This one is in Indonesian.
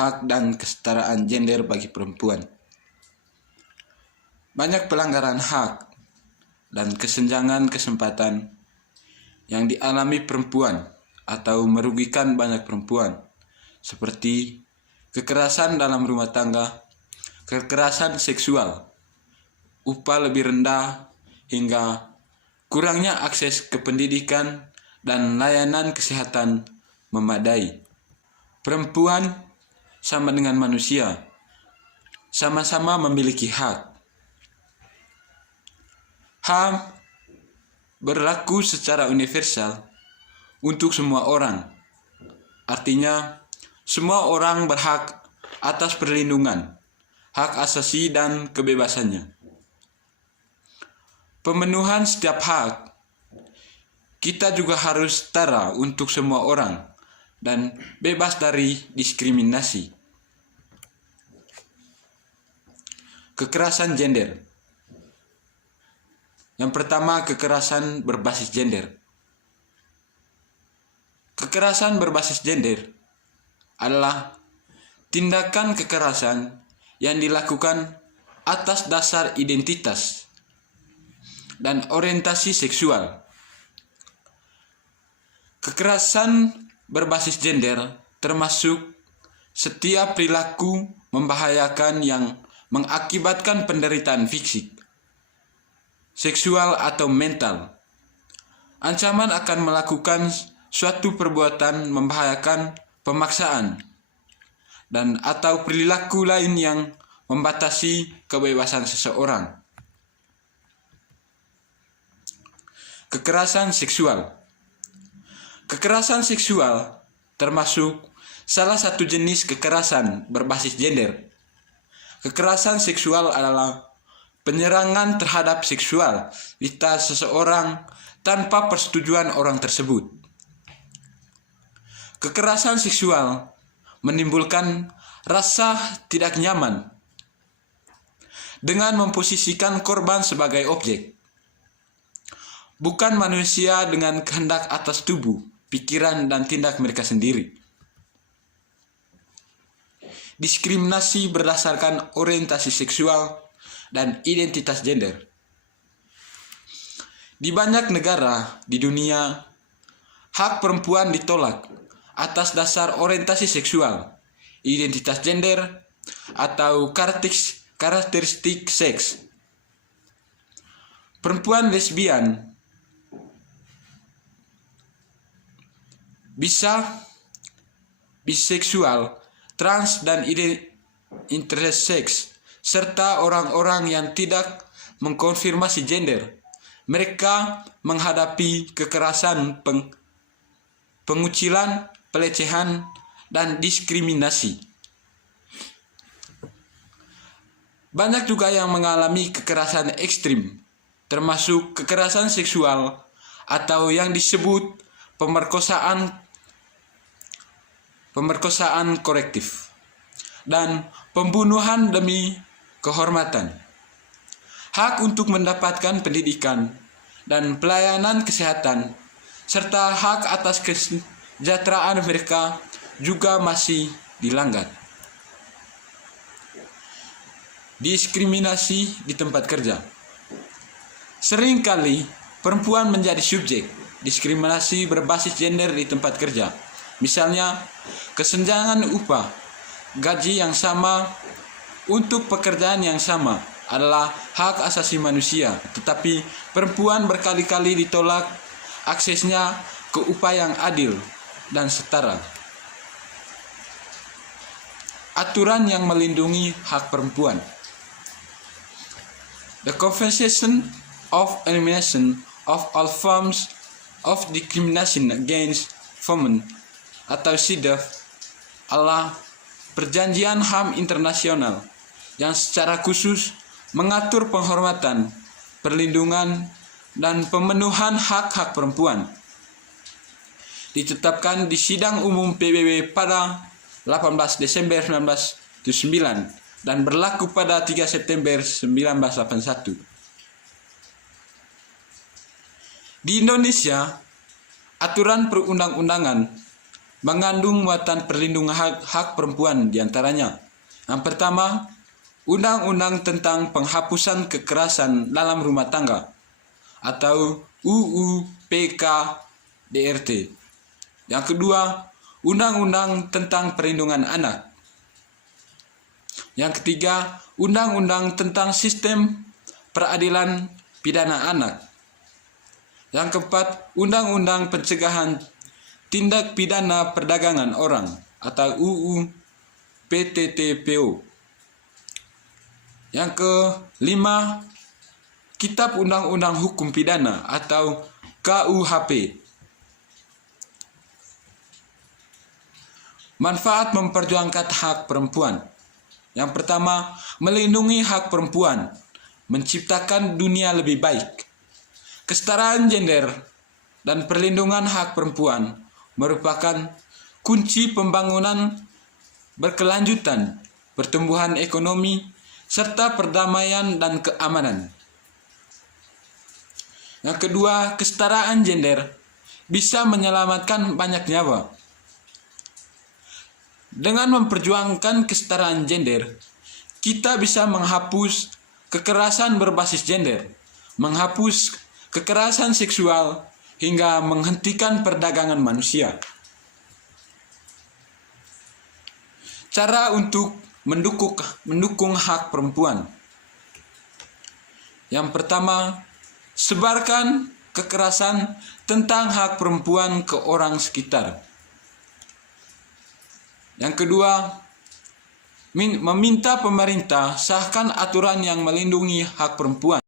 hak dan kesetaraan gender bagi perempuan. Banyak pelanggaran hak dan kesenjangan kesempatan yang dialami perempuan atau merugikan banyak perempuan, seperti kekerasan dalam rumah tangga, kekerasan seksual, upah lebih rendah, hingga kurangnya akses ke pendidikan dan layanan kesehatan memadai. Perempuan sama dengan manusia, sama-sama memiliki hak. HAM berlaku secara universal untuk semua orang. Artinya, semua orang berhak atas perlindungan, hak asasi dan kebebasannya. Pemenuhan setiap hak, kita juga harus setara untuk semua orang dan bebas dari diskriminasi. Kekerasan gender. Yang pertama, kekerasan berbasis gender. Kekerasan berbasis gender adalah tindakan kekerasan yang dilakukan atas dasar identitas dan orientasi seksual. Kekerasan berbasis gender termasuk setiap perilaku membahayakan yang mengakibatkan penderitaan fisik, seksual atau mental. Ancaman akan melakukan suatu perbuatan membahayakan, pemaksaan, dan atau perilaku lain yang membatasi kebebasan seseorang. Kekerasan seksual. Kekerasan seksual termasuk salah satu jenis kekerasan berbasis gender. Kekerasan seksual adalah penyerangan terhadap seksualitas seseorang tanpa persetujuan orang tersebut. Kekerasan seksual menimbulkan rasa tidak nyaman dengan memposisikan korban sebagai objek, bukan manusia dengan kehendak atas tubuh, pikiran, dan tindak mereka sendiri. Diskriminasi berdasarkan orientasi seksual dan identitas gender. Di banyak negara di dunia, hak perempuan ditolak atas dasar orientasi seksual, identitas gender, atau karakteristik seks. Perempuan lesbian, biseksual, trans, dan intersex, serta orang-orang yang tidak mengkonfirmasi gender. Mereka menghadapi kekerasan, pengucilan, pelecehan, dan diskriminasi. Banyak juga yang mengalami kekerasan ekstrim, termasuk kekerasan seksual atau yang disebut pemerkosaan korektif, dan pembunuhan demi kehormatan. Hak untuk mendapatkan pendidikan dan pelayanan kesehatan, serta hak atas kesejahteraan mereka juga masih dilanggar. Diskriminasi di tempat kerja. Seringkali perempuan menjadi subjek diskriminasi berbasis gender di tempat kerja. Misalnya, kesenjangan upah, gaji yang sama untuk pekerjaan yang sama adalah hak asasi manusia, tetapi perempuan berkali-kali ditolak aksesnya ke upah yang adil dan setara. Aturan yang melindungi hak perempuan. The Convention of Elimination of All Forms of Discrimination Against Women atau CEDAW adalah perjanjian HAM internasional yang secara khusus mengatur penghormatan, perlindungan, dan pemenuhan hak-hak perempuan. Ditetapkan di Sidang Umum PBB pada 18 Desember 1979 dan berlaku pada 3 September 1981. Di Indonesia, aturan perundang-undangan mengandung muatan perlindungan hak perempuan diantaranya. Yang pertama, Undang-Undang tentang Penghapusan Kekerasan dalam Rumah Tangga atau UU PKDRT. Yang kedua, Undang-Undang tentang Perlindungan Anak. Yang ketiga, Undang-Undang tentang Sistem Peradilan Pidana Anak. Yang keempat, Undang-Undang Pencegahan Tindak Pidana Perdagangan Orang atau UU PTTPO. Yang kelima, Kitab Undang-Undang Hukum Pidana atau KUHP. Manfaat memperjuangkan hak perempuan. Yang pertama, melindungi hak perempuan, menciptakan dunia lebih baik. Kesetaraan gender dan perlindungan hak perempuan merupakan kunci pembangunan berkelanjutan, pertumbuhan ekonomi, serta perdamaian dan keamanan. Yang kedua, kesetaraan gender bisa menyelamatkan banyak nyawa. Dengan memperjuangkan kesetaraan gender, kita bisa menghapus kekerasan berbasis gender, menghapus kekerasan seksual, hingga menghentikan perdagangan manusia. Cara untuk mendukung hak perempuan. Yang pertama, sebarkan kekerasan tentang hak perempuan ke orang sekitar. Yang kedua, meminta pemerintah sahkan aturan yang melindungi hak perempuan.